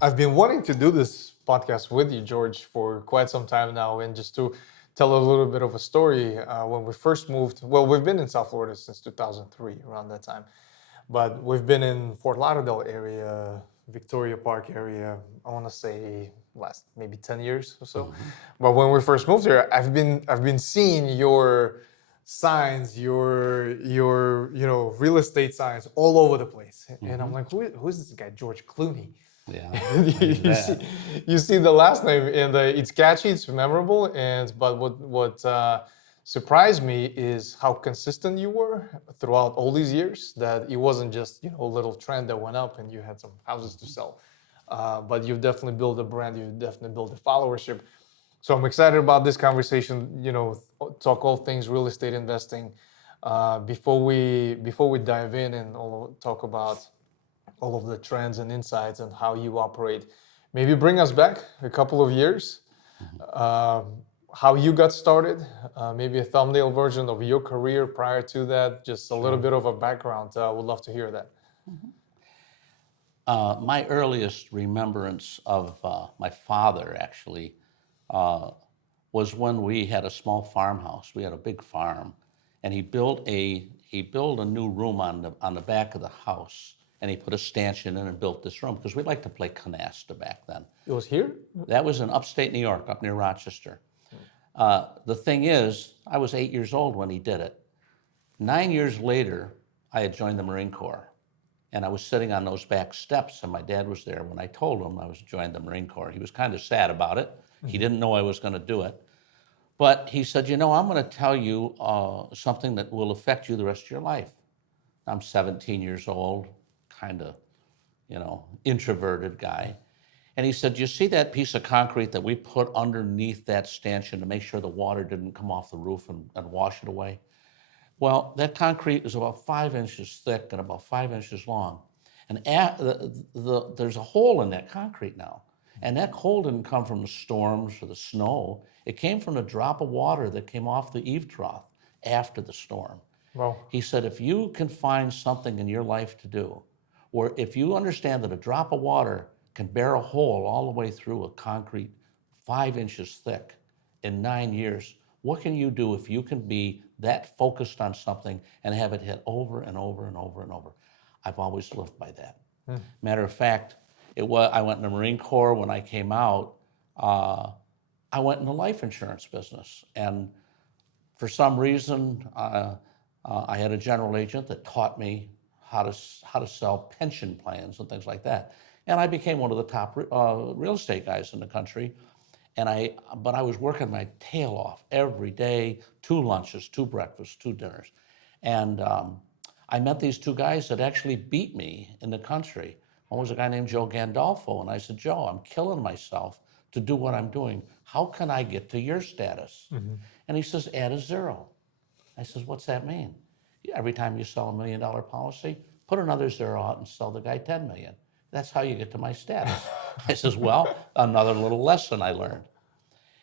I've been wanting to do this podcast with you, George, for quite some time now, and just to tell a little bit of a story. When we first moved, well, we've been in South Florida since 2003, around that time, but we've been in Fort Lauderdale area, Victoria Park area. I want to say last maybe 10 years or so. Mm-hmm. But when we first moved here, I've been seeing your signs, your real estate signs all over the place, and I'm Mm-hmm. like, who's this guy, George Clooney? Yeah, I knew you see that. you see the last name, and it's catchy, it's memorable, and but what surprised me is how consistent you were throughout all these years, that it wasn't just a little trend that went up and you had some houses to sell, but you've definitely built a brand, you've definitely built a followership. So I'm excited about this conversation, talk all things real estate investing. Before we dive in and talk about all of the trends and insights and how you operate. Maybe bring us back a couple of years, Mm-hmm. how you got started, maybe a thumbnail version of your career prior to that, just a little Sure. bit of a background. Would love to hear that. Mm-hmm. My earliest remembrance of my father actually uh, was when we had a small farmhouse. We had a big farm, and he built a new room on the back of the house, and he put a stanchion in and built this room because we liked to play canasta back then. It was here? That was in upstate New York, up near Rochester. The thing is, I was 8 years old when he did it. 9 years later, I had joined the Marine Corps, and I was sitting on those back steps, and my dad was there when I told him I was joined the Marine Corps. He was kind of sad about it. He didn't know I was going to do it. But he said, I'm going to tell you something that will affect you the rest of your life. I'm 17 years old, kind of, introverted guy. And he said, you see that piece of concrete that we put underneath that stanchion to make sure the water didn't come off the roof and wash it away? Well, that concrete is about 5 inches thick and about 5 inches long. And there's a hole in that concrete now. And that hole didn't come from the storms or the snow. It came from a drop of water that came off the eave trough after the storm. Wow. He said, if you can find something in your life to do, or if you understand that a drop of water can bear a hole all the way through a concrete 5 inches thick in 9 years, what can you do if you can be that focused on something and have it hit over and over and over and over? I've always lived by that. Matter of fact, I went in the Marine Corps. When I came out, I went in the life insurance business. And for some reason, I had a general agent that taught me how to sell pension plans and things like that. And I became one of the top real estate guys in the country. But I was working my tail off every day, 2 lunches, 2 breakfasts, 2 dinners. And I met these 2 guys that actually beat me in the country. One was a guy named Joe Gandolfo, and I said, Joe, I'm killing myself to do what I'm doing. How can I get to your status? And he says, add a 0. I says, what's that mean? Every time you sell $1 million policy, put another 0 out and sell the guy 10 million. That's how you get to my status. I says, well, another little lesson I learned.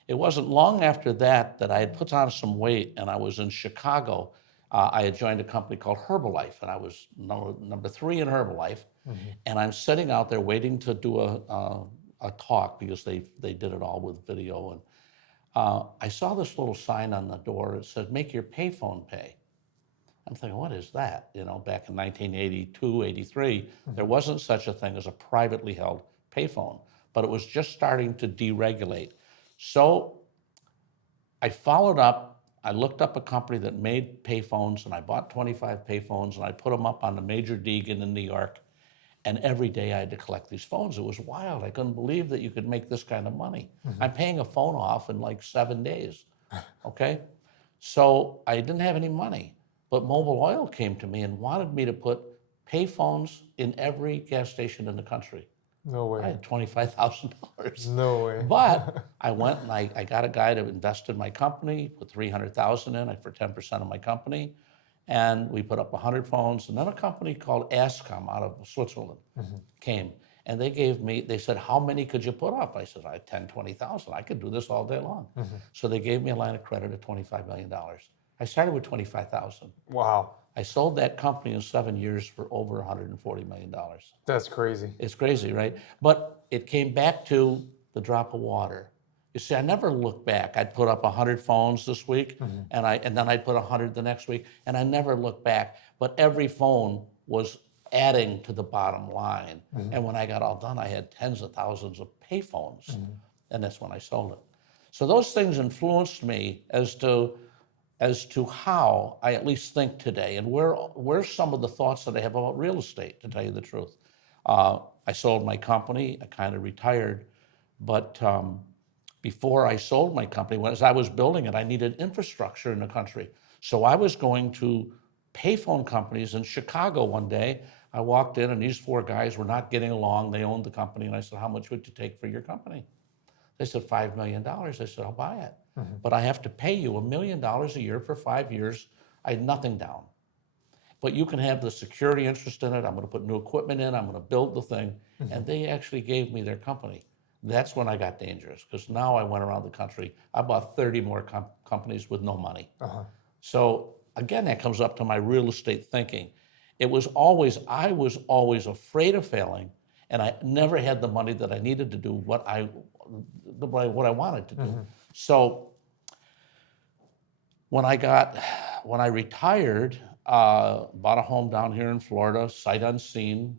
It wasn't long after that I had put on some weight, and I was in Chicago. I had joined a company called Herbalife, and I was number 3 in Herbalife. And I'm sitting out there waiting to do a talk because they did it all with video. And I saw this little sign on the door. It said, make your payphone pay. I'm thinking, what is that? Back in 1982, 83, there wasn't such a thing as a privately held payphone, but it was just starting to deregulate. So I followed up. I looked up a company that made payphones, and I bought 25 payphones, and I put them up on the major Deegan in New York. And every day I had to collect these phones. It was wild. I couldn't believe that you could make this kind of money. I'm paying a phone off in like 7 days, okay? So I didn't have any money, but Mobil Oil came to me and wanted me to put payphones in every gas station in the country. No way. I had $25,000. No way. But I went and I got a guy to invest in my company, put $300,000 in for 10% of my company. And we put up 100 phones. And then a company called Ascom out of Switzerland came. And they said, how many could you put up? I said, I had 10, 20,000. I could do this all day long. So they gave me a line of credit of $25 million. I started with 25,000. Wow. I sold that company in 7 years for over $140 million. That's crazy. It's crazy, right? But it came back to the drop of water. You see, I never looked back. I'd put up 100 phones this week, and then I'd put 100 the next week, and I never looked back. But every phone was adding to the bottom line. And when I got all done, I had tens of thousands of pay phones, and that's when I sold it. So those things influenced me as to how I at least think today, and where's some of the thoughts that I have about real estate, to tell you the truth. I sold my company, I kind of retired, but before I sold my company, as I was building it, I needed infrastructure in the country. So I was going to payphone companies in Chicago one day. I walked in and these four guys were not getting along. They owned the company, and I said, how much would you take for your company? They said, $5 million. I said, I'll buy it. But I have to pay you $1 million a year for 5 years. I had nothing down. But you can have the security interest in it. I'm going to put new equipment in. I'm going to build the thing. And they actually gave me their company. That's when I got dangerous, because now I went around the country. I bought 30 more companies with no money. So again, that comes up to my real estate thinking. I was always afraid of failing, and I never had the money that I needed to do what I wanted to do. So when I retired, bought a home down here in Florida, sight unseen,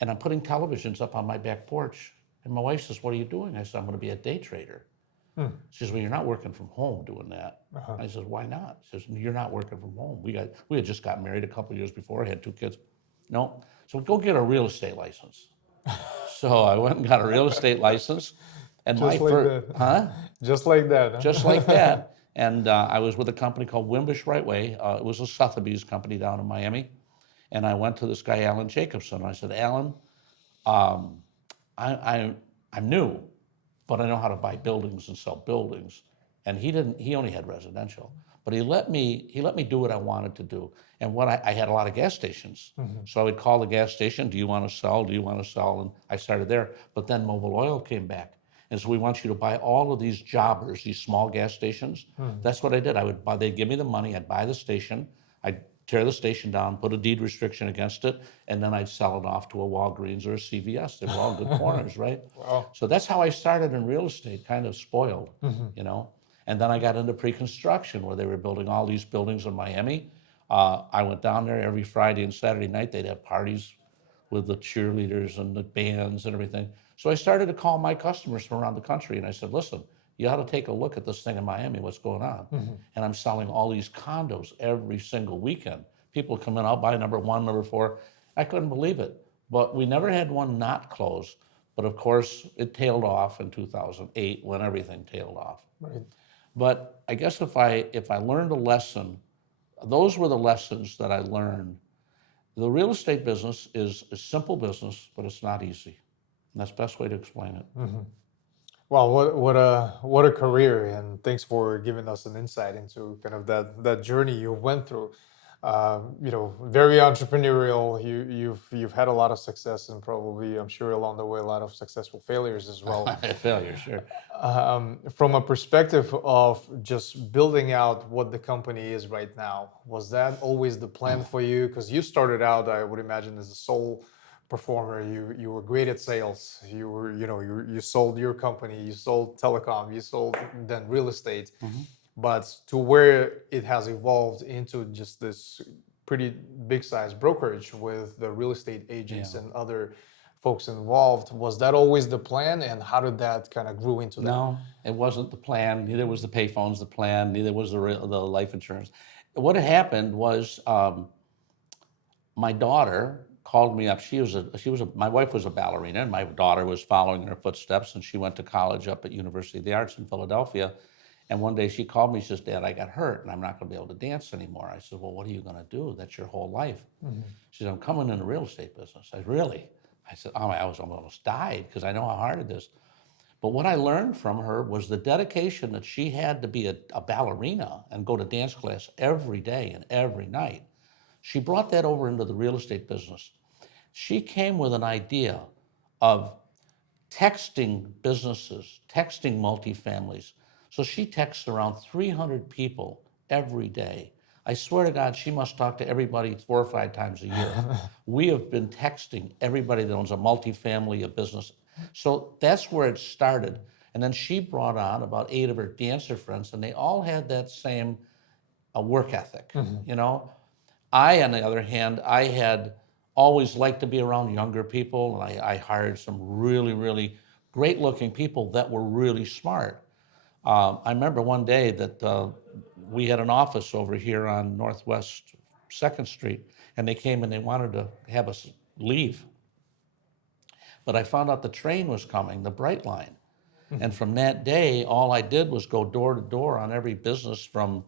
and I'm putting televisions up on my back porch. And my wife says, what are you doing? I said, I'm going to be a day trader. She says, well, you're not working from home doing that. I said, why not? She says, you're not working from home. We had just got married a couple of years before. I had 2 kids. No. So go get a real estate license. So I went and got a real estate license. And Just like that. Huh? Just like that. Huh? Just like that. And I was with a company called Wimbish Right Way. It was a Sotheby's company down in Miami. And I went to this guy, Alan Jacobson. And I said, Alan, I'm new, but I know how to buy buildings and sell buildings. And he only had residential. But he let me do what I wanted to do. And I had a lot of gas stations. So I would call the gas station, do you want to sell? Do you want to sell? And I started there. But then Mobil Oil came back. And so we want you to buy all of these jobbers, these small gas stations. That's what I did. They'd give me the money, I'd buy the station, I'd tear the station down, put a deed restriction against it, and then I'd sell it off to a Walgreens or a CVS. They were all good corners, right? Wow. So that's how I started in real estate, kind of spoiled, you know? And then I got into pre-construction, where they were building all these buildings in Miami. I went down there every Friday and Saturday night. They'd have parties with the cheerleaders and the bands and everything. So I started to call my customers from around the country, and I said, listen, you ought to take a look at this thing in Miami, what's going on. And I'm selling all these condos every single weekend. People come in, I'll buy number 1, number 4. I couldn't believe it. But we never had one not close. But of course, it tailed off in 2008 when everything tailed off. Right. But I guess if I learned a lesson, those were the lessons that I learned. The real estate business is a simple business, but it's not easy. And that's the best way to explain it. Wow, what a career, and thanks for giving us an insight into kind of that journey you went through. Very entrepreneurial. You've had a lot of success, and probably, I'm sure, along the way, a lot of successful failures as well. Failure, sure. From a perspective of just building out what the company is right now, was that always the plan for you? Because you started out, I would imagine, as a sole performer. You were great at sales. You sold your company, you sold telecom, you sold then real estate. But to where it has evolved into just this pretty big size brokerage with the real estate agents and other folks involved, was that always the plan? And how did that kind of grew into that? No, it wasn't the plan. Neither was the payphones the plan. Neither was the life insurance. What had happened was my daughter called me up. My wife was a ballerina, and my daughter was following in her footsteps, and she went to college up at University of the Arts in Philadelphia. And one day she called me, she says, Dad, I got hurt and I'm not going to be able to dance anymore. I said, well, what are you going to do? That's your whole life. She said, I'm coming in the real estate business. I said, really? I said, oh, I almost died because I know how hard it is. But what I learned from her was the dedication that she had to be a ballerina and go to dance class every day and every night. She brought that over into the real estate business. She came with an idea of texting businesses, texting multifamilies, So she texts around 300 people every day. I swear to God, she must talk to everybody 4 or 5 times a year. We have been texting everybody that owns a multifamily, a business. So that's where it started. And then she brought on about 8 of her dancer friends, and they all had that same work ethic. You know, I, on the other hand, I had always liked to be around younger people, and I hired some really, really great-looking people that were really smart. I remember one day that we had an office over here on Northwest 2nd Street, and they came and they wanted to have us leave. But I found out the train was coming, the Bright Line. And from that day, all I did was go door to door on every business from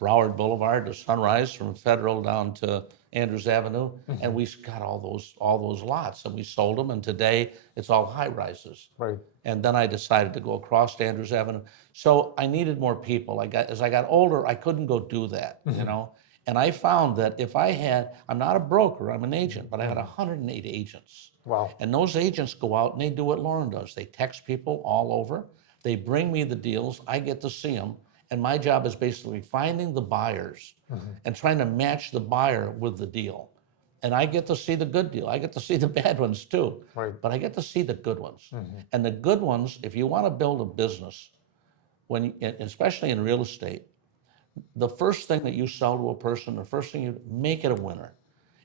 Broward Boulevard to Sunrise, from Federal down to Andrews Avenue, and we got all those lots, and we sold them. And today, it's all high rises. Right. And then I decided to go across to Andrews Avenue. So I needed more people. As I got older, I couldn't go do that, you know. And I found that if I'm not a broker, I'm an agent, but I had 108 agents. Wow. And those agents go out and they do what Lauren does. They text people all over. They bring me the deals. I get to see them. And my job is basically finding the buyers and trying to match the buyer with the deal. And I get to see the good deal. I get to see the bad ones too. Right. But I get to see the good ones. And the good ones, if you want to build a business, especially in real estate, the first thing that you sell to a person, the first thing you make it a winner.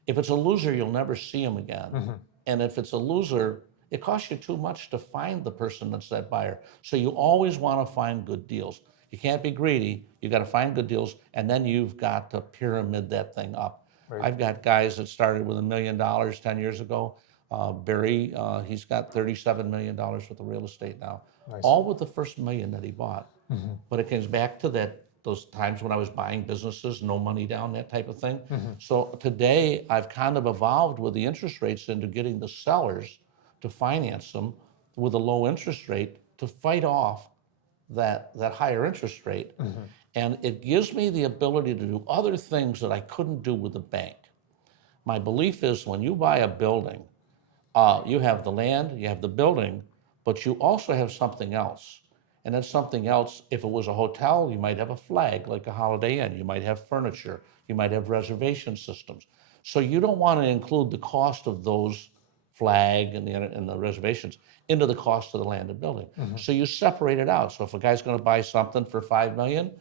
If it's a loser, you'll never see him again. And if it's a loser, it costs you too much to find the person that's that buyer. So you always want to find good deals. You can't be greedy. You got to find good deals, and then you've got to pyramid that thing up. Right. I've got guys that started with $1 million 10 years ago. Barry, he's got $37 million worth of real estate now, nice. All with the first million that he bought. But it comes back to those times when I was buying businesses, no money down, that type of thing. So today, I've kind of evolved with the interest rates into getting the sellers to finance them with a low interest rate to fight off that higher interest rate. And it gives me the ability to do other things that I couldn't do with the bank. My belief is when you buy a building, you have the land, you have the building, but you also have something else. And then something else, if it was a hotel, you might have a flag like a Holiday Inn. You might have furniture. You might have reservation systems. So you don't want to include the cost of those flag and the reservations into the cost of the land and building. So you separate it out. So if a guy's going to buy something for $5 million,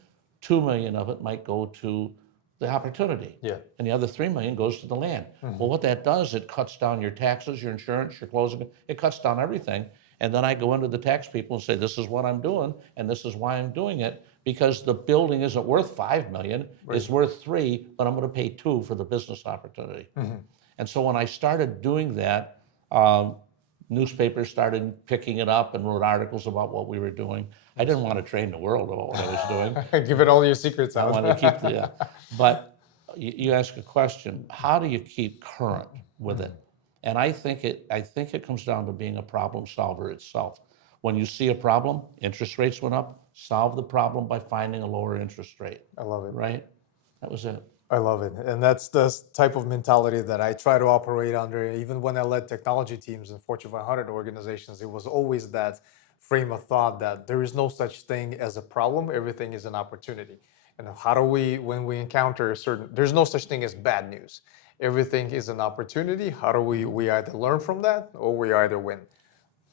$2 million of it might go to the opportunity. Yeah. And the other $3 million goes to the land. Well, what that does, it cuts down your taxes, your insurance, your closing, it cuts down everything. And then I go into the tax people and say, this is what I'm doing, and this is why I'm doing it, because the building isn't worth $5 million, it's worth $3 million, but I'm going to pay $2 million for the business opportunity. And so when I started doing that, newspapers started picking it up and wrote articles about what we were doing. I didn't want to train the world about what I was doing. Give it all your secrets out. I wanted to keep the, but you ask a question, how do you keep current with it? And I think it comes down to being a problem solver itself. When you see a problem, interest rates went up, solve the problem by finding a lower interest rate. I love it. Right? That was it. I love it. And that's the type of mentality that I try to operate under. Even when I led technology teams in Fortune 500 organizations, it was always that frame of thought that there is no such thing as a problem, everything is an opportunity. And how do we, when we encounter there's no such thing as bad news. Everything is an opportunity. How do we either learn from that or we either win?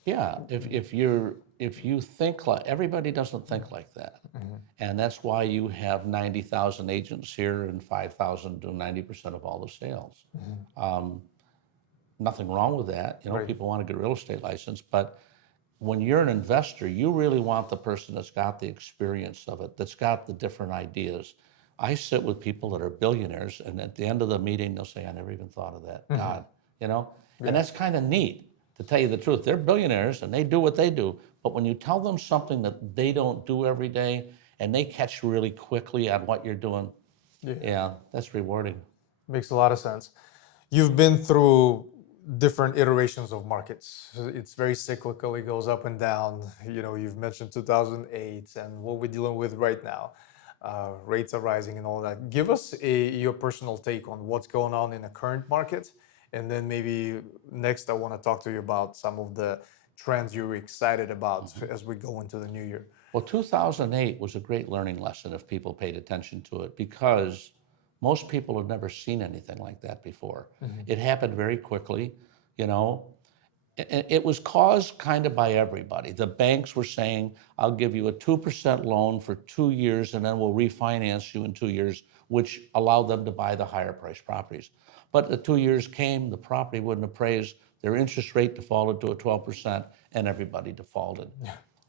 Yeah, if you think like, everybody doesn't think like that. And that's why you have 90,000 agents here and 5,000 do 90% of all the sales. Nothing wrong with that. You know, people want to get a real estate license, but when you're an investor, you really want the person that's got the experience of it, that's got the different ideas. I sit with people that are billionaires, and at the end of the meeting, they'll say, I never even thought of that. God, you know? And that's kind of neat, to tell you the truth. They're billionaires, and they do what they do. But when you tell them something that they don't do every day, and they catch really quickly on what you're doing, yeah, that's rewarding. Makes a lot of sense. You've been through different iterations of markets. It's very cyclical. It goes up and down. You know, you've mentioned 2008 and what we're dealing with right now. Rates are rising and all that. Give us your personal take on what's going on in the current market. And then maybe next I want to talk to you about some of the trends you're excited about as we go into the new year. Well, 2008 was a great learning lesson if people paid attention to it, because most people had never seen anything like that before. It happened very quickly, you know. It was caused kind of by everybody. The banks were saying, I'll give you a 2% loan for 2 years and then we'll refinance you in 2 years, which allowed them to buy the higher priced properties. But the 2 years came, the property wouldn't appraise, their interest rate defaulted to a 12%, and everybody defaulted.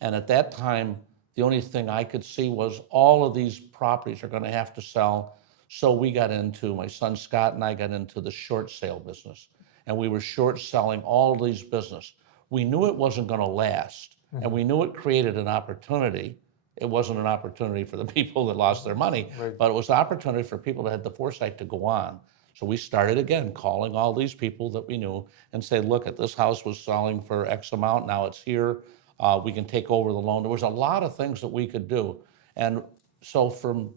And at that time, the only thing I could see was all of these properties are going to have to sell. So we got into, my son Scott and I got into the short sale business. And we were short selling all of these business. We knew it wasn't going to last, and we knew it created an opportunity. It wasn't an opportunity for the people that lost their money, Right. but it was an opportunity for people that had the foresight to go on. So we started again calling all these people that we knew and say, look, at this house was selling for X amount, now it's here. We can take over the loan. There was a lot of things that we could do. And so from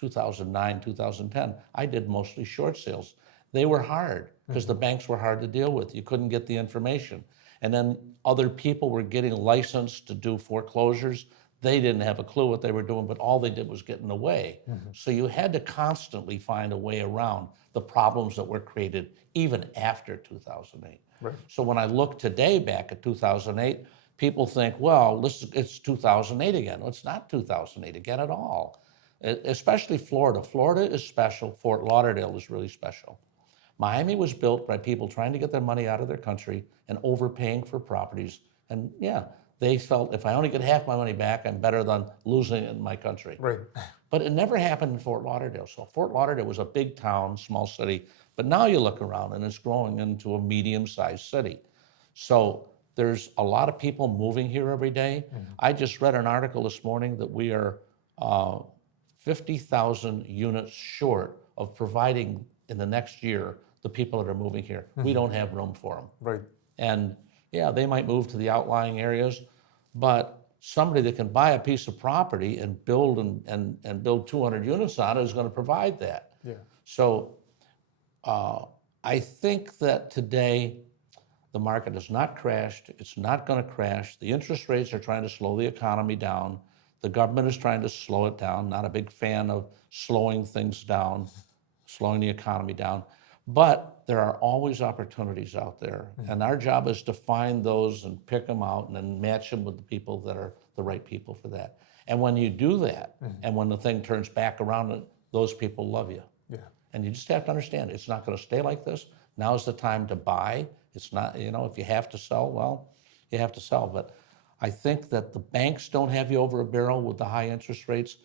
2009, 2010, I did mostly short sales. They were hard because the banks were hard to deal with. You couldn't get the information. And then other people were getting licensed to do foreclosures. They didn't have a clue what they were doing, but all they did was get in the way. So you had to constantly find a way around the problems that were created even after 2008. Right. So when I look today back at 2008, people think, well, it's 2008 again. Well, it's not 2008 again at all. Especially Florida. Florida is special. Fort Lauderdale is really special. Miami was built by people trying to get their money out of their country and overpaying for properties. And yeah, they felt if I only get half my money back, I'm better than losing it in my country. Right. But it never happened in Fort Lauderdale. So Fort Lauderdale was a big town, small city. But now you look around and it's growing into a medium-sized city. So there's a lot of people moving here every day. I just read an article this morning that we are 50,000 units short of providing in the next year the people that are moving here. We don't have room for them. Right. And yeah, they might move to the outlying areas, but somebody that can buy a piece of property and build and build 200 units on it is going to provide that. Yeah. So I think that today the market has not crashed. It's not going to crash. The interest rates are trying to slow the economy down. The government is trying to slow it down. Not a big fan of slowing things down, slowing the economy down. But there are always opportunities out there. And our job is to find those and pick them out and then match them with the people that are the right people for that. And when you do that, and when the thing turns back around, those people love you. Yeah. And you just have to understand, it's not going to stay like this. Now's the time to buy. It's not, you know, if you have to sell, well, you have to sell. But I think that the banks don't have you over a barrel with the high interest rates.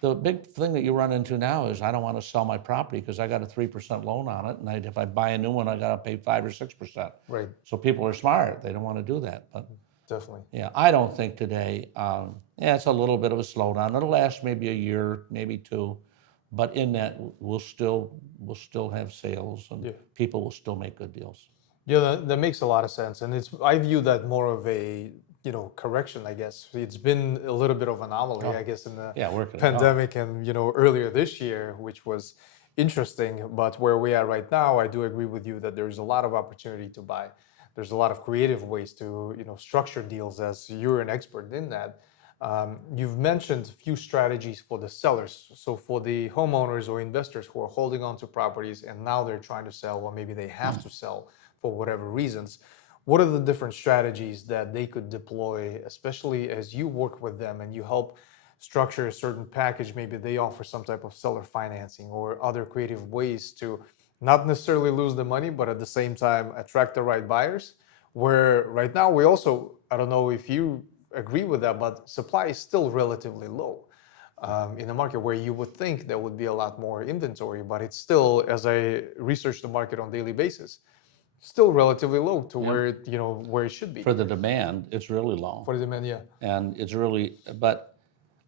The big thing that you run into now is I don't want to sell my property because I got a 3% loan on it, and if I buy a new one, I got to pay 5 or 6%. Right. So people are smart; they don't want to do that. But Definitely. yeah, I don't think today. Yeah, it's a little bit of a slowdown. It'll last maybe a year, maybe two, but in that we'll still have sales, and people will still make good deals. Yeah, that makes a lot of sense, and I view that more of a correction, I guess. It's been a little bit of an anomaly, I guess, in the pandemic and earlier this year, which was interesting. But where we are right now, I do agree with you that there's a lot of opportunity to buy. There's a lot of creative ways to structure deals, as you're an expert in that. You've mentioned a few strategies for the sellers. So for the homeowners or investors who are holding on to properties and now they're trying to sell, or maybe they have to sell for whatever reasons, what are the different strategies that they could deploy, especially as you work with them and you help structure a certain package? Maybe they offer some type of seller financing or other creative ways to not necessarily lose the money, but at the same time attract the right buyers. Where right now we also, I don't know if you agree with that, but supply is still relatively low in the market, where you would think there would be a lot more inventory, but it's still, as I research the market on a daily basis, still relatively low to where it should be. For the demand, it's really low. For the demand, yeah. And it's really, but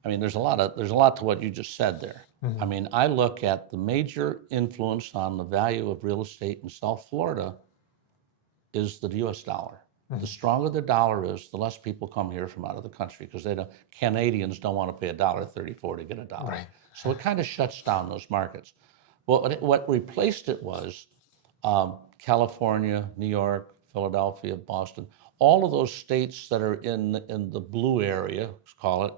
I mean, there's a lot to what you just said there. I mean, I look at the major influence on the value of real estate in South Florida is the U.S. dollar. The stronger the dollar is, the less people come here from out of the country, because Canadians don't want to pay $1.34 to get a dollar. Right. So it kind of shuts down those markets. Well, what replaced it was California, New York, Philadelphia, Boston, all of those states that are in the blue area, let's call it,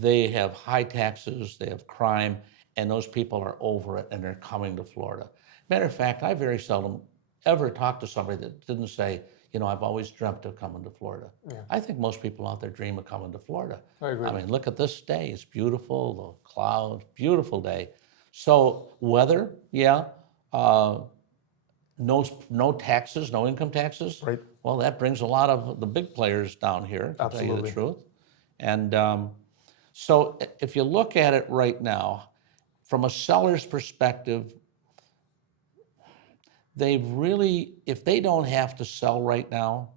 they have high taxes, they have crime, and those people are over it and they're coming to Florida. Matter of fact, I very seldom ever talk to somebody that didn't say, you know, I've always dreamt of coming to Florida. Yeah. I think most people out there dream of coming to Florida. I agree. I mean, look at this day. It's beautiful, the clouds, beautiful day. So weather, yeah. No taxes, no income taxes. Right. Well, that brings a lot of the big players down here, to tell you Absolutely. the truth. And so if you look at it right now, from a seller's perspective, they've really, if they don't have to sell right now,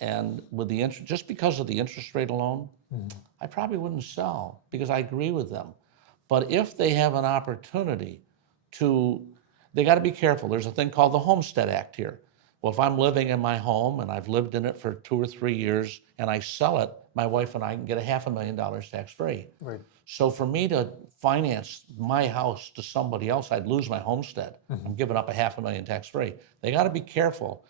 and with the interest, just because of the interest rate alone, I probably wouldn't sell because I agree with them. But if they have an opportunity to, they got to be careful. There's a thing called the Homestead Act here. Well, if I'm living in my home and I've lived in it for 2 or 3 years and I sell it, my wife and I can get $500,000 tax-free. Right. So for me to finance my house to somebody else, I'd lose my homestead. I'm giving up $500,000 tax-free. They got to be careful.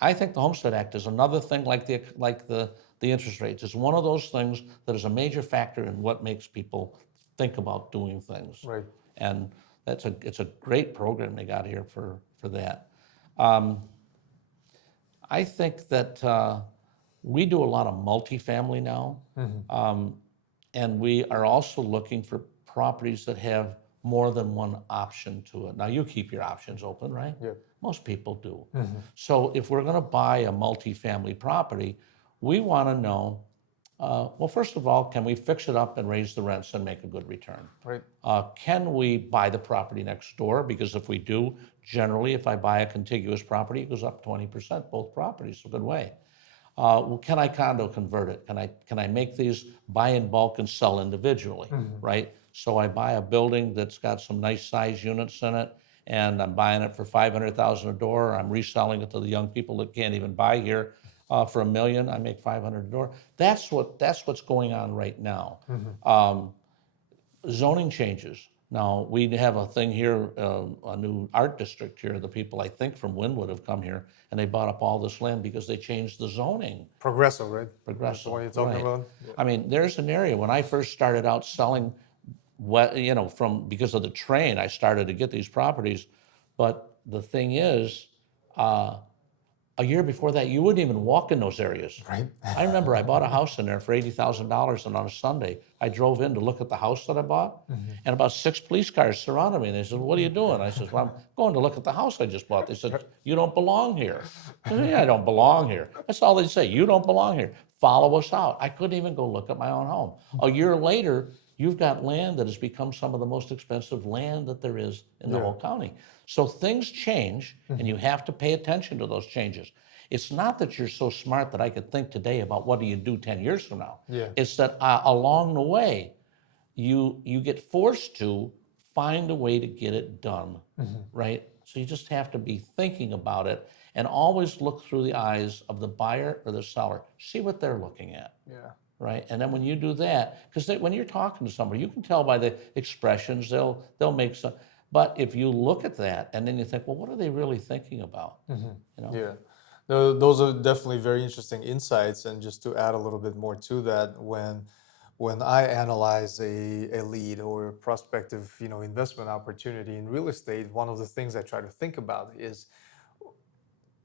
I think the Homestead Act is another thing like the interest rates. It's one of those things that is a major factor in what makes people think about doing things. Right. And it's a great program they got here for that. I think that we do a lot of multifamily now, and we are also looking for properties that have more than one option to it. Now, you keep your options open, right? Yeah. Most people do. So if we're going to buy a multifamily property, we want to know, well, first of all, can we fix it up and raise the rents and make a good return? Right. Can we buy the property next door? Because if we do, generally, if I buy a contiguous property, it goes up 20%, both properties, a good way. Well, can I condo convert it? Can I make these buy in bulk and sell individually, right? So I buy a building that's got some nice size units in it, and I'm buying it for $500,000 a door. I'm reselling it to the young people that can't even buy here for $1 million. I make $500 a door. That's what's going on right now. Zoning changes. Now, we have a thing here, a new art district here. The people, I think, from Wynwood have come here, and they bought up all this land because they changed the zoning. Progressive, right? Progressive, That's what you're talking right. about? I mean, there's an area, when I first started out selling, because of the train, I started to get these properties. But the thing is, a year before that, you wouldn't even walk in those areas. Right. I remember I bought a house in there for $80,000, and on a Sunday, I drove in to look at the house that I bought, and about 6 police cars surrounded me, and they said, "What are you doing?" I said, "Well, I'm going to look at the house I just bought." They said, "You don't belong here." I said, "Yeah, I don't belong here." That's all they say. "You don't belong here. Follow us out." I couldn't even go look at my own home. A year later, you've got land that has become some of the most expensive land that there is in the whole county. So things change, and you have to pay attention to those changes. It's not that you're so smart that I could think today about what do you do 10 years from now. Yeah. It's that along the way, you get forced to find a way to get it done, right? So you just have to be thinking about it and always look through the eyes of the buyer or the seller. See what they're looking at. Yeah. Right, and then when you do that, because when you're talking to somebody, you can tell by the expressions, they'll make some. But if you look at that and then you think, well, what are they really thinking about? You know? Yeah. Those are definitely very interesting insights. And just to add a little bit more to that, when I analyze a lead or a prospective, investment opportunity in real estate, one of the things I try to think about is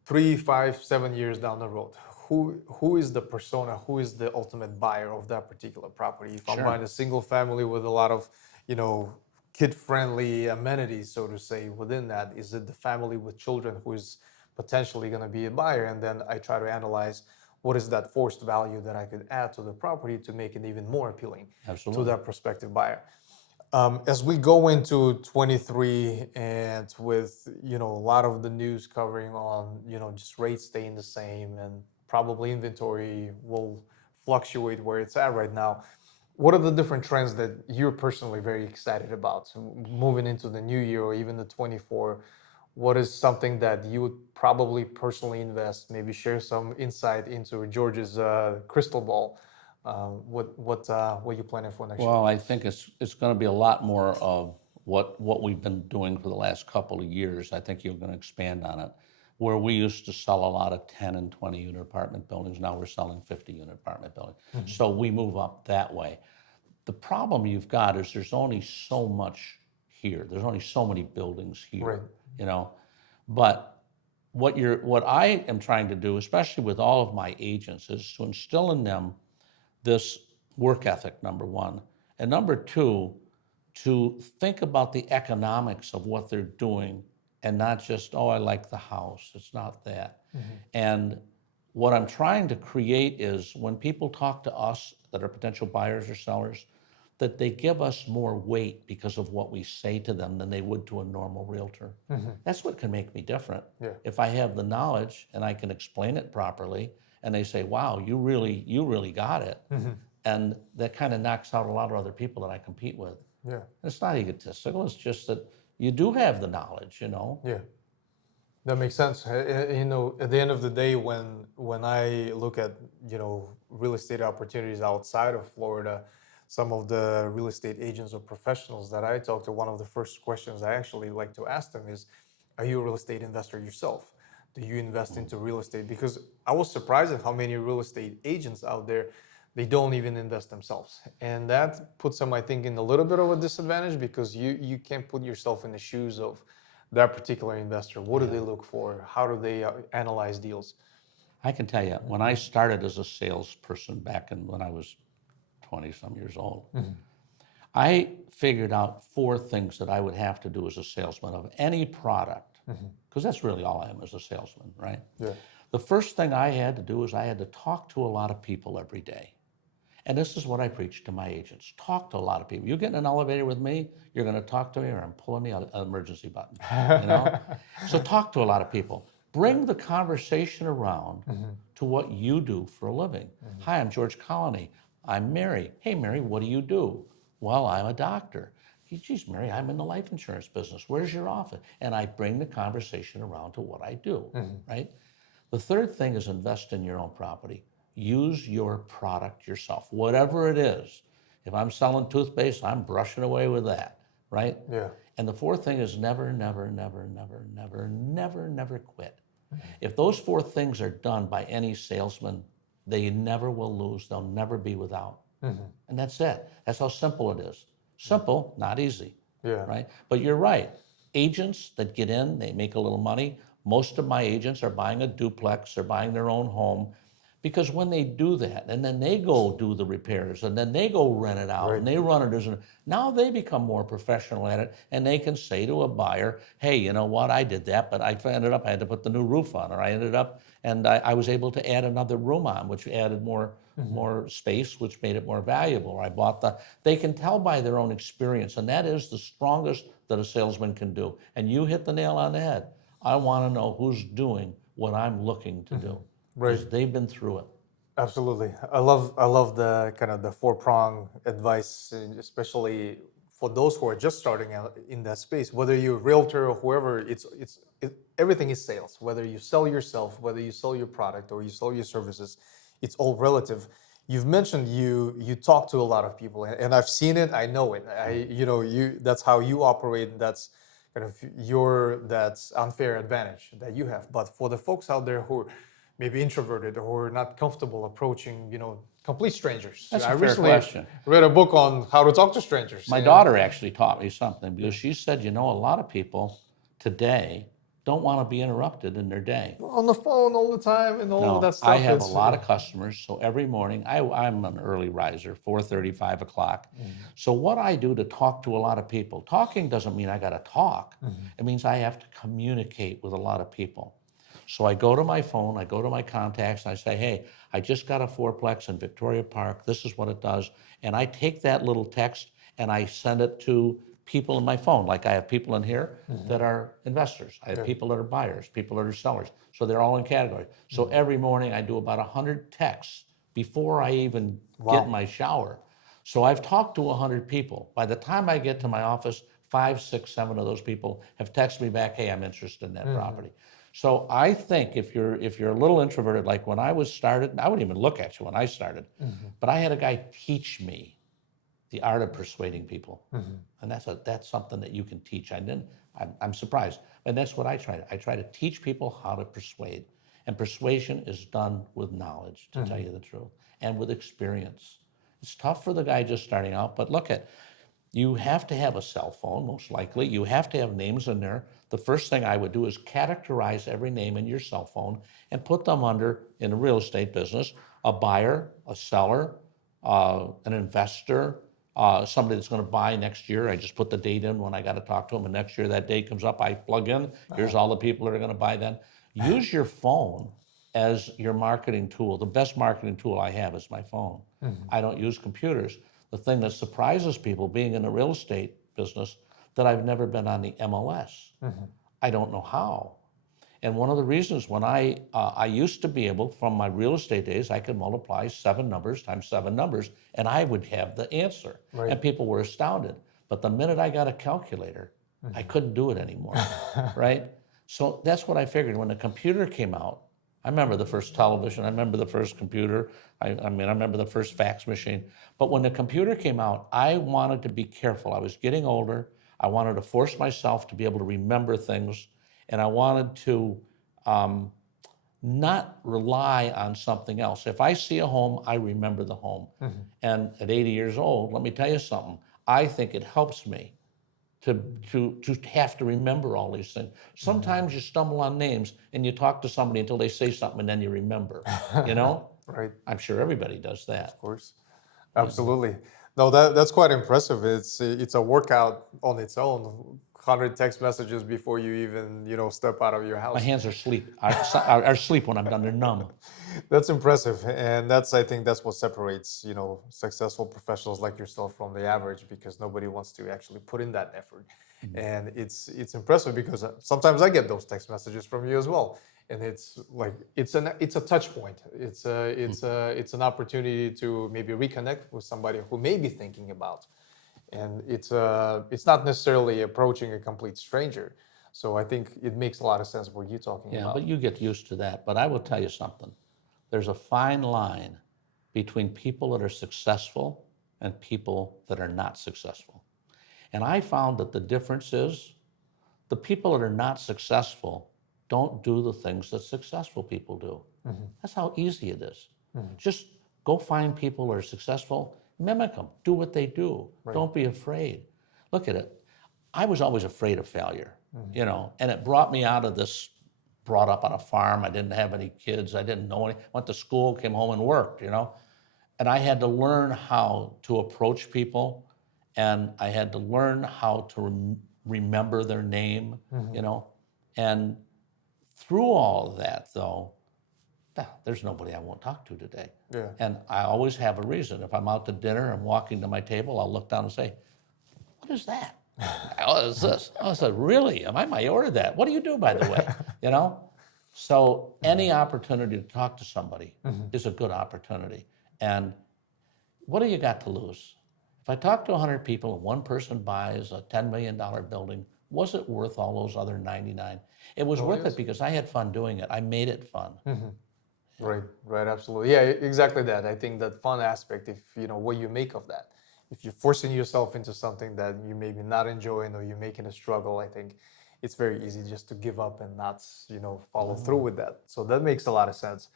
3, 5, 7 years down the road. Who is the persona? Who is the ultimate buyer of that particular property? If I'm buying a single family with a lot of, kid-friendly amenities, so to say, within that, is it the family with children who is potentially going to be a buyer? And then I try to analyze what is that forced value that I could add to the property to make it even more appealing to that prospective buyer. As we go into 23 and with, a lot of the news covering on, just rates staying the same and probably inventory will fluctuate where it's at right now. What are the different trends that you're personally very excited about moving into the new year or even the 24? What is something that you would probably personally invest? Maybe share some insight into George's crystal ball. What you planning for next year? Well, I think it's going to be a lot more of what we've been doing for the last couple of years. I think you're going to expand on it. Where we used to sell a lot of 10 and 20 unit apartment buildings, now we're selling 50 unit apartment buildings. So we move up that way. The problem you've got is there's only so much here. There's only so many buildings here, Right. you know. But what I am trying to do, especially with all of my agents, is to instill in them this work ethic, number one, and number two, to think about the economics of what they're doing and not just, oh, I like the house. It's not that. And what I'm trying to create is when people talk to us that are potential buyers or sellers, that they give us more weight because of what we say to them than they would to a normal realtor. That's what can make me different. Yeah. If I have the knowledge and I can explain it properly, and they say, wow, you really got it. And that kind of knocks out a lot of other people that I compete with. Yeah. It's not egotistical, it's just that you do have the knowledge, you know? Yeah. That makes sense. You know, at the end of the day, when I look at, you know, real estate opportunities outside of Florida, some of the real estate agents or professionals that I talk to, one of the first questions I actually like to ask them is, are you a real estate investor yourself? Do you invest into real estate? Because I was surprised at how many real estate agents out there, they don't even invest themselves. And that puts them, I think, in a little bit of a disadvantage because you can't put yourself in the shoes of that particular investor. What do they look for? How do they analyze deals? I can tell you, when I started as a salesperson back when I was 20 some years old, I figured out 4 things that I would have to do as a salesman of any product, because that's really all I am as a salesman, right? Yeah. The first thing I had to do is I had to talk to a lot of people every day. And this is what I preach to my agents. Talk to a lot of people. You get in an elevator with me, you're going to talk to me or I'm pulling the emergency button, you know? So talk to a lot of people. Bring the conversation around to what you do for a living. Hi, I'm George Coloney. I'm Mary. Hey, Mary, what do you do? Well, I'm a doctor. Geez, Mary, I'm in the life insurance business. Where's your office? And I bring the conversation around to what I do, right? The third thing is invest in your own property. Use your product yourself, whatever it is. If I'm selling toothpaste, I'm brushing away with that, right? Yeah. And the fourth thing is never, never, never, never, never, never, never quit. If those 4 things are done by any salesman, they never will lose. They'll never be without. And that's it. That's how simple it is. Simple, not easy, Yeah. right? But you're right. Agents that get in, they make a little money. Most of my agents are buying a duplex, they're buying their own home. Because when they do that, and then they go do the repairs, and then they go rent it out, and they run it as now they become more professional at it, and they can say to a buyer, hey, you know what, I did that, but I ended up, I had to put the new roof on, or I ended up, and I was able to add another room on, which added more space, which made it more valuable, or I bought they can tell by their own experience, and that is the strongest that a salesman can do. And you hit the nail on the head. I want to know who's doing what I'm looking to do. Because they've been through it. Absolutely. I love the kind of the 4-prong advice, and especially for those who are just starting out in that space. Whether you're a realtor or whoever, everything is sales. Whether you sell yourself, whether you sell your product or you sell your services, it's all relative. You've mentioned you talk to a lot of people, and I've seen it. I know it. That's how you operate. And that's kind of that's unfair advantage that you have. But for the folks out there who maybe introverted or not comfortable approaching, complete strangers. That's I a fair recently question. read a book on how to talk to strangers. My daughter actually taught me something because she said, a lot of people today don't want to be interrupted in their day. On the phone all the time and all of that stuff. I have a lot of customers, so every morning, I'm an early riser, 4:30, 5 o'clock. So what I do to talk to a lot of people, talking doesn't mean I got to talk. It means I have to communicate with a lot of people. So I go to my phone, I go to my contacts, and I say, hey, I just got a 4-plex in Victoria Park. This is what it does. And I take that little text and I send it to people in my phone. Like I have people in here that are investors. I have people that are buyers, people that are sellers. So they're all in category. So every morning I do about 100 texts before I even get in my shower. So I've talked to 100 people. By the time I get to my office, 5, 6, 7 of those people have texted me back, hey, I'm interested in that property. So I think if you're a little introverted, like when I was started, I wouldn't even look at you when I started, but I had a guy teach me the art of persuading people, and that's something that you can teach. I'm surprised, and that's what I try. I try to teach people how to persuade, and persuasion is done with knowledge, to tell you the truth, and with experience. It's tough for the guy just starting out, but look at, you have to have a cell phone, most likely. You have to have names in there. The first thing I would do is categorize every name in your cell phone and put them under, in the real estate business, a buyer, a seller, an investor, somebody that's going to buy next year. I just put the date in when I got to talk to them, and next year that date comes up, I plug in, here's all the people that are going to buy then. Use your phone as your marketing tool. The best marketing tool I have is my phone. I don't use computers. The thing that surprises people, being in the real estate business, that I've never been on the MLS. I don't know how. And one of the reasons, when I used to be able, from my real estate days, I could multiply 7 numbers times 7 numbers, and I would have the answer. Right. And people were astounded. But the minute I got a calculator, I couldn't do it anymore, right? So that's what I figured. When the computer came out, I remember the first television, I remember the first computer, I remember the first fax machine. But when the computer came out, I wanted to be careful. I was getting older. I wanted to force myself to be able to remember things, and I wanted to not rely on something else. If I see a home, I remember the home. And at 80 years old, let me tell you something, I think it helps me to have to remember all these things. Sometimes you stumble on names and you talk to somebody until they say something and then you remember, you know? Right. I'm sure everybody does that. Of course. Absolutely. No, that's quite impressive. It's a workout on its own. 100 text messages before you even, step out of your house. My hands are are asleep when I'm done, they're numb. That's impressive, and I think that's what separates, successful professionals like yourself from the average, because nobody wants to actually put in that effort. And it's impressive because sometimes I get those text messages from you as well, and it's like it's a touch point. It's an opportunity to maybe reconnect with somebody who may be thinking about, and it's not necessarily approaching a complete stranger. So I think it makes a lot of sense what you're talking Yeah, about. but you get used to that. But I will tell you something. There's a fine line between people that are successful and people that are not successful. And I found that the difference is the people that are not successful don't do the things that successful people do. That's how easy it is. Just go find people that are successful, mimic them, do what they do. Right. Don't be afraid. Look at it. I was always afraid of failure, and it brought me out of this, brought up on a farm. I didn't have any kids. I didn't know any, went to school, came home and worked, and I had to learn how to approach people, and I had to learn how to remember their name, and through all of that, though, there's nobody I won't talk to today. Yeah. And I always have a reason. If I'm out to dinner and walking to my table, I'll look down and say, what is that? What is this? I said, really? I might order that. What do you do, by the way? So any opportunity to talk to somebody is a good opportunity. And what do you got to lose? If I talk to 100 people and one person buys a $10 million building, was it worth all those other 99? It was worth it because I had fun doing it. I made it fun. Right, absolutely. Yeah, exactly that. I think that fun aspect, if what you make of that. If you're forcing yourself into something that you maybe not enjoying, or you're making a struggle, I think it's very easy just to give up and not, follow through with that. So that makes a lot of sense.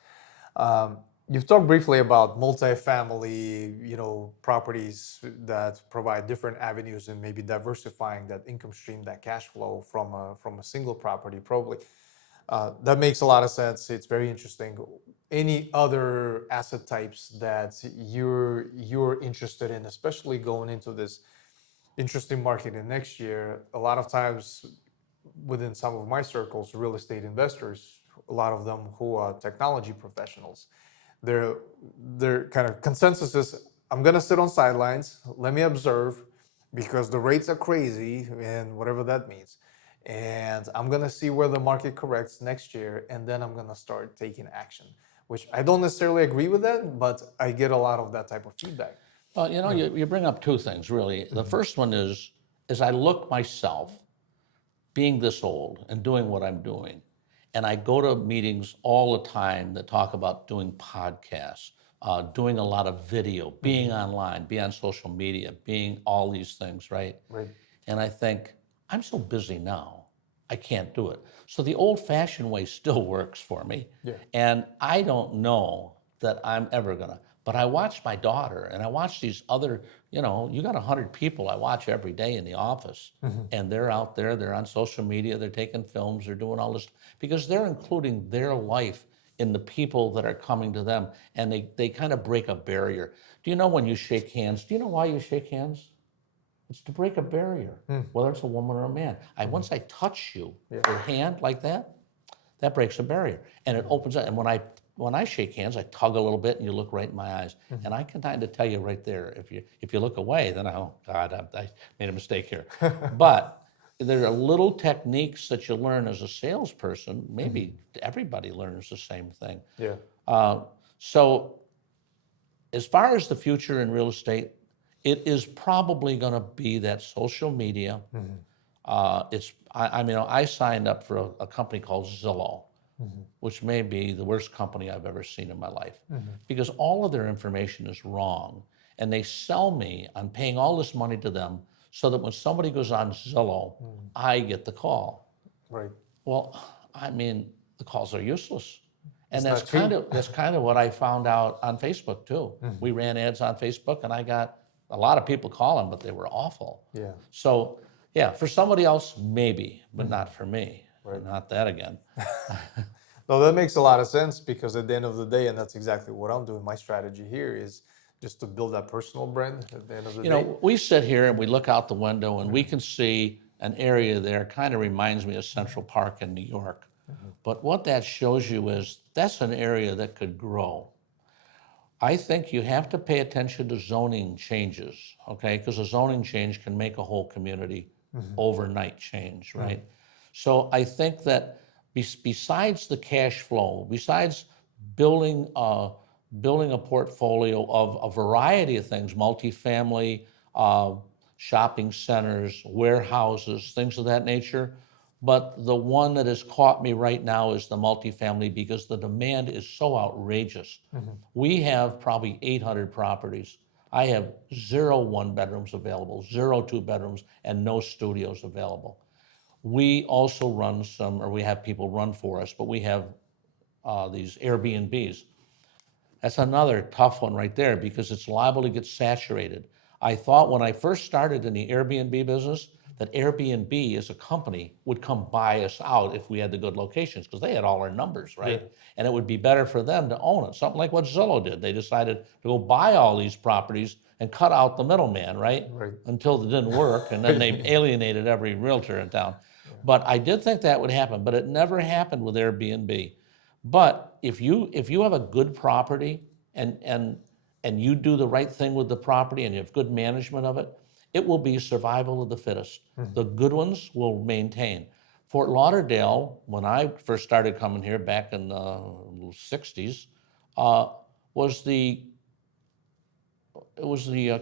You've talked briefly about multifamily, properties that provide different avenues and maybe diversifying that income stream, that cash flow from a single property, probably. That makes a lot of sense. It's very interesting. Any other asset types that you're interested in, especially going into this interesting market in next year? A lot of times within some of my circles, real estate investors, a lot of them who are technology professionals, their kind of consensus is, I'm gonna sit on sidelines, let me observe, because the rates are crazy and whatever that means. And I'm gonna see where the market corrects next year, and then I'm gonna start taking action, which I don't necessarily agree with that, but I get a lot of that type of feedback. Well, you bring up two things, really. The first one is, as I look myself, being this old and doing what I'm doing, and I go to meetings all the time that talk about doing podcasts, doing a lot of video, being online, being on social media, being all these things, right? Right. And I think, I'm so busy now, I can't do it. So the old-fashioned way still works for me. Yeah. And I don't know that I'm ever gonna, But I watch my daughter and I watch these other, you got 100 people I watch every day in the office. And they're out there, they're on social media, they're taking films, they're doing all this, because they're including their life in the people that are coming to them. And they kind of break a barrier. Do you know when you shake hands, do you know why you shake hands? It's to break a barrier, whether it's a woman or a man. Once I touch you, your hand like that breaks a barrier, and it opens up. And when I shake hands, I tug a little bit, and you look right in my eyes, and I can kind of tell you right there. If you look away, then oh God, I made a mistake here. But there are little techniques that you learn as a salesperson. Maybe everybody learns the same thing. Yeah. So, as far as the future in real estate, it is probably going to be that social media. I signed up for a company called Zillow, which may be the worst company I've ever seen in my life, because all of their information is wrong, and they sell me on paying all this money to them so that when somebody goes on Zillow, I get the call. Right. Well, the calls are useless. And It's not that's kind of what I found out on Facebook too. We ran ads on Facebook, and I got a lot of people calling, but they were awful. Yeah. So yeah, for somebody else, maybe, but not for me. Right. Not that again. No, that makes a lot of sense, because at the end of the day, and that's exactly what I'm doing, my strategy here is just to build that personal brand at the end of the day. We sit here and we look out the window and we can see an area there, kind of reminds me of Central Park in New York. But what that shows you is that's an area that could grow. I think you have to pay attention to zoning changes, okay? Because a zoning change can make a whole community overnight change, right? So I think that besides the cash flow, besides building a portfolio of a variety of things, multifamily, shopping centers, warehouses, things of that nature, but the one that has caught me right now is the multifamily, because the demand is so outrageous. We have probably 800 properties. I have 0 one-bedrooms available, 0 two-bedrooms, and no studios available. We also run we have people run for us, but we have these Airbnbs. That's another tough one right there, because it's liable to get saturated. I thought when I first started in the Airbnb business that Airbnb as a company would come buy us out if we had the good locations, because they had all our numbers, right? Yeah. And it would be better for them to own it. Something like what Zillow did. They decided to go buy all these properties and cut out the middleman, right? Until it didn't work, and then they alienated every realtor in town. Yeah. But I did think that would happen, but it never happened with Airbnb. But if you have a good property and you do the right thing with the property and you have good management of it, it will be survival of the fittest. The good ones will maintain. Fort Lauderdale, when I first started coming here back in the 60s, was the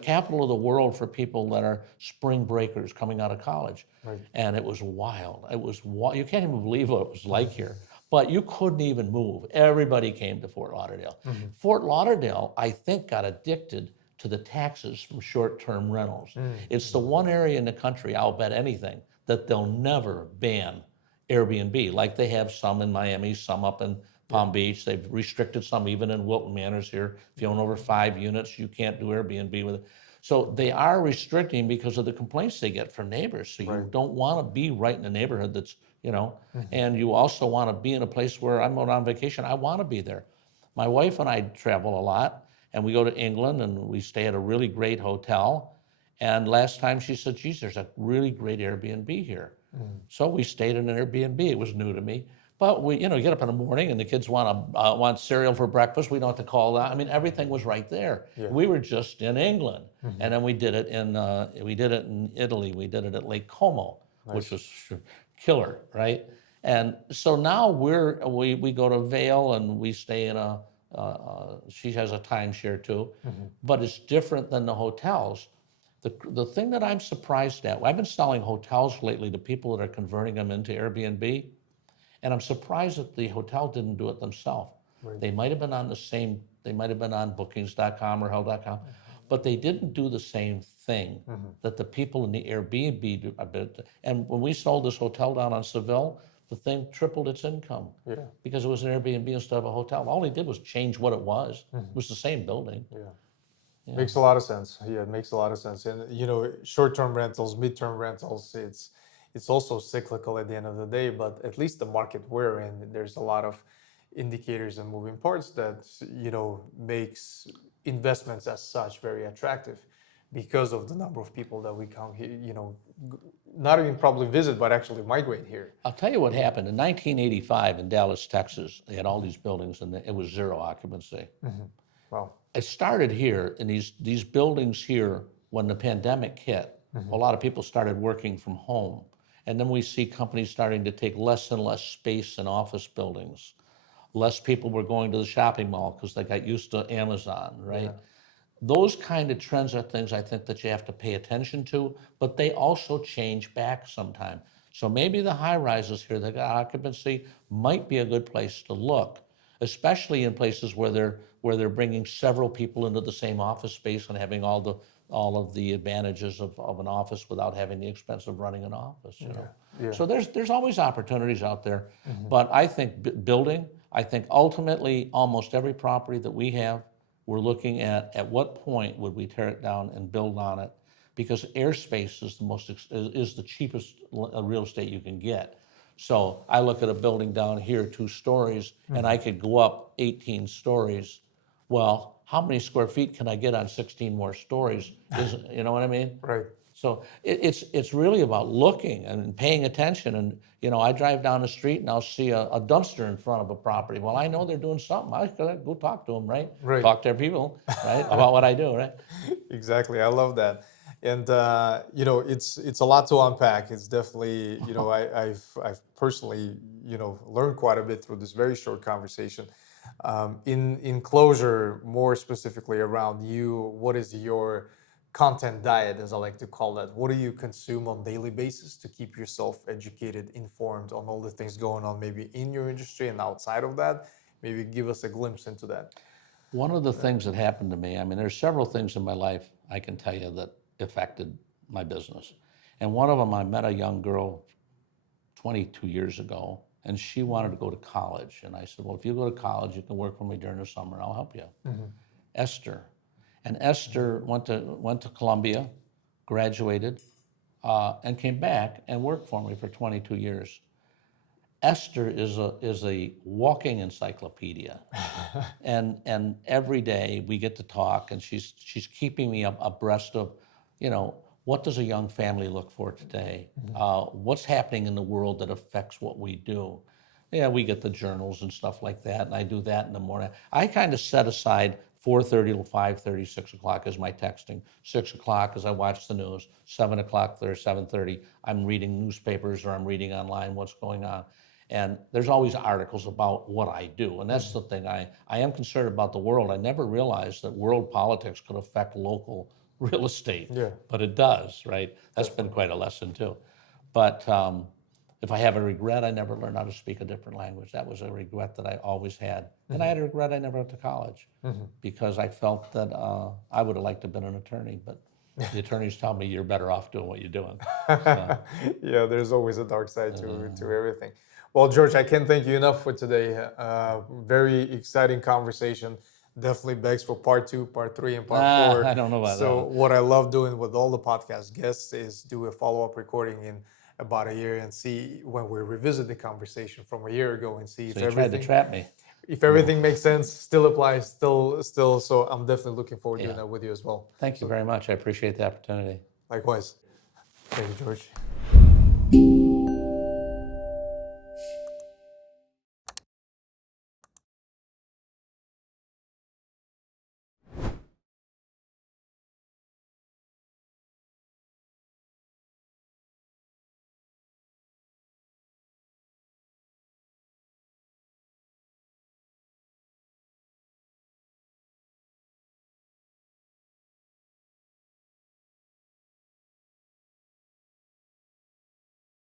capital of the world for people that are spring breakers coming out of college. Right. And it was wild. You can't even believe what it was like here. But you couldn't even move. Everybody came to Fort Lauderdale. Fort Lauderdale, I think, got addicted to the taxes from short-term rentals. It's the one area in the country, I'll bet anything, that they'll never ban Airbnb, like they have some in Miami, some up in Palm Beach. They've restricted some even in Wilton Manors here. If you own over 5 units, you can't do Airbnb with it. So they are restricting because of the complaints they get from neighbors. So you don't want to be right in a neighborhood that's, and you also want to be in a place where I'm on vacation. I want to be there. My wife and I travel a lot, and we go to England and we stay at a really great hotel. And last time she said, geez, there's a really great Airbnb here. So we stayed in an Airbnb. It was new to me. But we, get up in the morning and the kids want cereal for breakfast. We don't have to call that. I mean, everything was right there. Yeah. We were just in England, and then we did it in Italy. We did it at Lake Como, which was killer, right? And so now we go to Vail and we stay in she has a timeshare too, but it's different than the hotels. The thing that I'm surprised at, I've been selling hotels lately to people that are converting them into Airbnb. And I'm surprised that the hotel didn't do it themselves. Right. They might have been on bookings.com or hell.com, but they didn't do the same thing that the people in the Airbnb do. And when we sold this hotel down on Seville, the thing tripled its income Yeah. because it was an Airbnb instead of a hotel. All he did was change what it was. It was the same building. Yeah. Yeah. Makes a lot of sense. Yeah, it makes a lot of sense. And short-term rentals, mid-term rentals, it's also cyclical at the end of the day, but at least the market we're in, there's a lot of indicators and moving parts that, makes investments as such very attractive because of the number of people that we come here, not even probably visit, but actually migrate here. I'll tell you what happened. In 1985 in Dallas, Texas, they had all these buildings and it was zero occupancy. Wow. It started here in these buildings here when the pandemic hit. A lot of people started working from home. And then we see companies starting to take less and less space in office buildings. Less people were going to the shopping mall because they got used to Amazon, right? Yeah. Those kind of trends are things I think that you have to pay attention to, but they also change back sometime. So maybe the high rises here, the occupancy might be a good place to look, especially in places where they're bringing several people into the same office space and having all of the advantages of an office without having the expense of running an office. Yeah. So there's always opportunities out there, but I think building. I think ultimately almost every property that we have, we're looking at what point would we tear it down and build on it, because airspace is the cheapest real estate you can get. So I look at a building down here, 2 stories, and I could go up 18 stories. Well, how many square feet can I get on 16 more stories? You know what I mean? Right. So it's really about looking and paying attention. And I drive down the street and I'll see a dumpster in front of a property. Well, I know they're doing something. I gotta go talk to them, right? Right. Talk to their people, right, about what I do, right? Exactly. I love that. And it's a lot to unpack. It's definitely, I've personally, learned quite a bit through this very short conversation. In closure, more specifically around you, what is your content diet, as I like to call that? What do you consume on a daily basis to keep yourself educated, informed on all the things going on, maybe in your industry and outside of that? Maybe give us a glimpse into that. One of the things that happened to me, I mean, there's several things in my life I can tell you that affected my business. And one of them, I met a young girl 22 years ago, and she wanted to go to college. And I said, well, if you go to college, you can work for me during the summer, and I'll help you. Esther. And Esther went to Columbia, graduated, and came back and worked for me for 22 years. Esther is a walking encyclopedia, and every day we get to talk, and she's keeping me abreast of, what does a young family look for today? What's happening in the world that affects what we do? Yeah, we get the journals and stuff like that, and I do that in the morning. I kind of set aside 4:30 to 5:30, 6 o'clock is my texting. 6 o'clock as I watch the news. 7 o'clock or 7:30, I'm reading newspapers or I'm reading online what's going on. And there's always articles about what I do. And that's the thing, I am concerned about the world. I never realized that world politics could affect local real estate. Yeah. But it does, right? That's been quite a lesson too. But if I have a regret, I never learned how to speak a different language. That was a regret that I always had. And I had a regret I never went to college because I felt that I would have liked to have been an attorney, but the attorneys tell me you're better off doing what you're doing. So. Yeah, there's always a dark side to everything. Well, George, I can't thank you enough for today. Very exciting conversation. Definitely begs for part 2, part 3, and part 4. I don't know about So that. what I love doing with all the podcast guests is do a follow-up recording in about a year and see when we revisit the conversation from a year ago and see So if you tried to trap me. if everything makes sense, still applies, still. So I'm definitely looking forward to doing that with you as well. Thank you very much. I appreciate the opportunity. Likewise. Thank you, George.